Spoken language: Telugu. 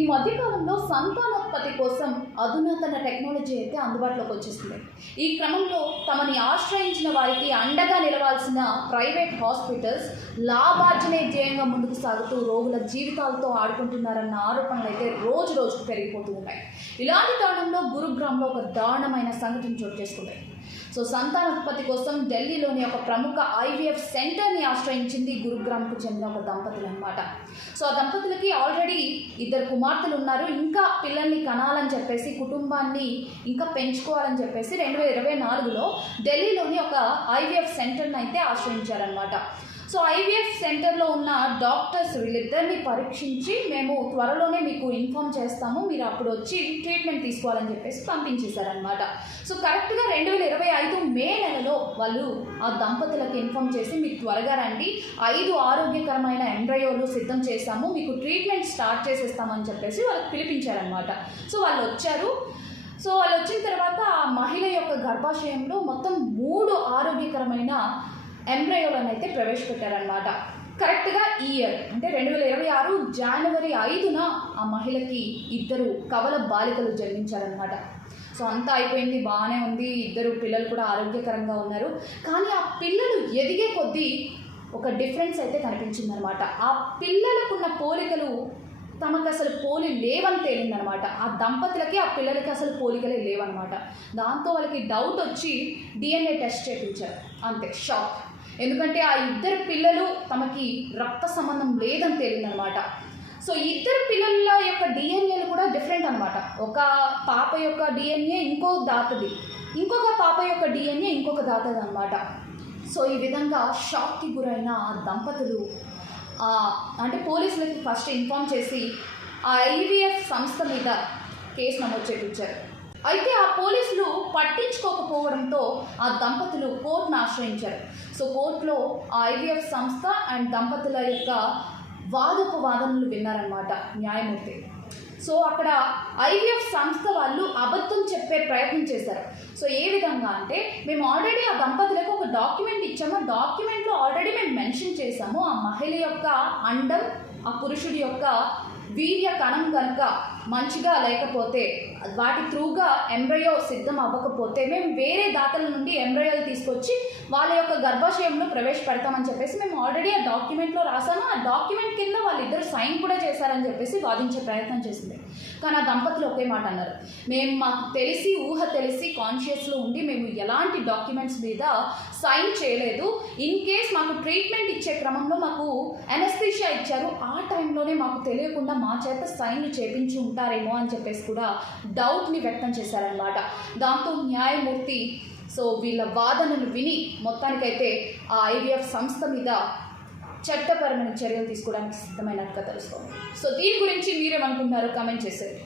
ఈ మధ్యకాలంలో సంతానోత్పత్తి కోసం అధునాతన టెక్నాలజీ అయితే అందుబాటులోకి వచ్చేస్తుంది. ఈ క్రమంలో తమని ఆశ్రయించిన వారికి అండగా నిలవాల్సిన ప్రైవేట్ హాస్పిటల్స్ లాభార్జనే ధ్యేయంగా ముందుకు సాగుతూ రోగుల జీవితాలతో ఆడుకుంటున్నారన్న ఆరోపణలు అయితే రోజు రోజుకు పెరిగిపోతూ ఉన్నాయి. ఇలాంటి తరుణంలో గురుగ్రామ్లో ఒక దారుణమైన సంఘటన చోటు చేసుకుంది. సంతానోత్పత్తి కోసం ఢిల్లీలోని ఒక ప్రముఖ ఐవీఎఫ్ సెంటర్ని ఆశ్రయించింది గురుగ్రామ్కు చెందిన ఒక దంపతులు అనమాట. ఆ దంపతులకి ఆల్రెడీ 2 కుమార్తెలు ఉన్నారు. ఇంకా పిల్లల్ని కనాలని చెప్పేసి, కుటుంబాన్ని ఇంకా పెంచుకోవాలని చెప్పేసి 2024లో ఢిల్లీలోని ఒక ఐవీఎఫ్ సెంటర్ని అయితే ఆశ్రయించారనమాట. ఐవీఎఫ్ సెంటర్లో ఉన్న డాక్టర్స్ వీళ్ళిద్దరిని పరీక్షించి మేము త్వరలోనే మీకు ఇన్ఫామ్ చేస్తాము, మీరు అప్పుడు వచ్చి ట్రీట్మెంట్ తీసుకోవాలని చెప్పేసి పంపించేశారనమాట. కరెక్ట్గా 2025 మే నెలలో వాళ్ళు ఆ దంపతులకు ఇన్ఫామ్ చేసి మీకు త్వరగా రండి, 5 ఆరోగ్యకరమైన ఎంబ్రయోలు సిద్ధం చేస్తాము, మీకు ట్రీట్మెంట్ స్టార్ట్ చేసేస్తామని చెప్పేసి వాళ్ళకి పిలిపించారనమాట. వాళ్ళు వచ్చారు. వాళ్ళు వచ్చిన తర్వాత ఆ మహిళ యొక్క గర్భాశయంలో మొత్తం 3 ఆరోగ్యకరమైన ఎంబ్రయోలను అయితే ప్రవేశపెట్టారనమాట. కరెక్ట్గా ఈ ఇయర్ అంటే 2026 జనవరి 5న ఆ మహిళకి 2 కవల బాలికలు జన్మించారనమాట. అంతా అయిపోయింది, బాగానే ఉంది, 2 పిల్లలు కూడా ఆరోగ్యకరంగా ఉన్నారు. కానీ ఆ పిల్లలు ఎదిగే కొద్దీ ఒక డిఫరెన్స్ అయితే కనిపించిందనమాట. ఆ పిల్లలకున్న పోలికలు తమకు అసలు పోలి లేవని తేలిందనమాట. ఆ దంపతులకి ఆ పిల్లలకి అసలు పోలికలే లేవన్నమాట. దాంతో వాళ్ళకి డౌట్ వచ్చి DNA టెస్ట్ చేయించారు. అంతే, షాక్. ఎందుకంటే ఆ 2 పిల్లలు తమకి రక్త సంబంధం లేదని తేలిందనమాట. 2 పిల్లల యొక్క డిఎన్ఏలు కూడా డిఫరెంట్ అనమాట. ఒక పాప యొక్క డిఎన్ఏ ఇంకో దాతది, ఇంకొక పాప యొక్క డిఎన్ఏ ఇంకొక దాతది అనమాట. ఈ విధంగా షాక్కి గురైన ఆ దంపతులు అంటే పోలీసులకి ఫస్ట్ ఇన్ఫామ్ చేసి ఆ ఐవీఎఫ్ సంస్థ మీద కేసు నమోదు చేయించారు. అయితే ఆ పోలీసులు పట్టించుకోకపోవడంతో ఆ దంపతులు కోర్టును ఆశ్రయించారు. కోర్టులో ఆ ఐవీఎఫ్ సంస్థ అండ్ దంపతుల యొక్క వాదనలు విన్నారనమాట న్యాయమూర్తి. అక్కడ ఐవీఎఫ్ సంస్థ వాళ్ళు అబద్ధం చెప్పే ప్రయత్నం చేశారు. ఏ విధంగా అంటే, మేము ఆల్రెడీ ఆ దంపతులకు ఒక డాక్యుమెంట్ ఇచ్చాము, డాక్యుమెంట్లో ఆల్రెడీ మేము మెన్షన్ చేశాము, ఆ మహిళ యొక్క అండం ఆ పురుషుడి యొక్క వీర్య కణం కనుక మంచిగా లేకపోతే, వాటి త్రూగా ఎంబ్రయో సిద్ధం అవ్వకపోతే మేము వేరే దాతల నుండి ఎంబ్రయోలు తీసుకొచ్చి వాళ్ళ యొక్క గర్భాశయంలో ప్రవేశపెడతామని చెప్పేసి మేము ఆల్రెడీ ఆ డాక్యుమెంట్లో రాసాము, ఆ డాక్యుమెంట్ కింద వాళ్ళిద్దరు సైన్ కూడా చేశారని చెప్పేసి వాదించే ప్రయత్నం చేసింది. కానీ ఆ దంపతులు ఒకే మాట అన్నారు, మాకు తెలిసి ఊహ తెలిసి కాన్షియస్లో ఉండి మేము ఎలాంటి డాక్యుమెంట్స్ మీద సైన్ చేయలేదు. ఇన్ కేస్ మాకు ట్రీట్మెంట్ ఇచ్చే క్రమంలో మాకు అనెస్థీషియా ఇచ్చారు, ఆ టైంలోనే మాకు తెలియకుండా మా చేత సైన్లు చేపించి ఉంటారేమో అని చెప్పేసి కూడా డౌట్ని వ్యక్తం చేశారనమాట. దాంతో న్యాయమూర్తి వీళ్ళ వాదనలు విని మొత్తానికైతే ఆ ఐవీఎఫ్ సంస్థ మీద చట్టపరమైన చర్యలు తీసుకోవడానికి సిద్ధమైనట్టుగా తెలుస్తోంది. దీని గురించి మీరేమనుకుంటున్నారో కామెంట్ చేసేది.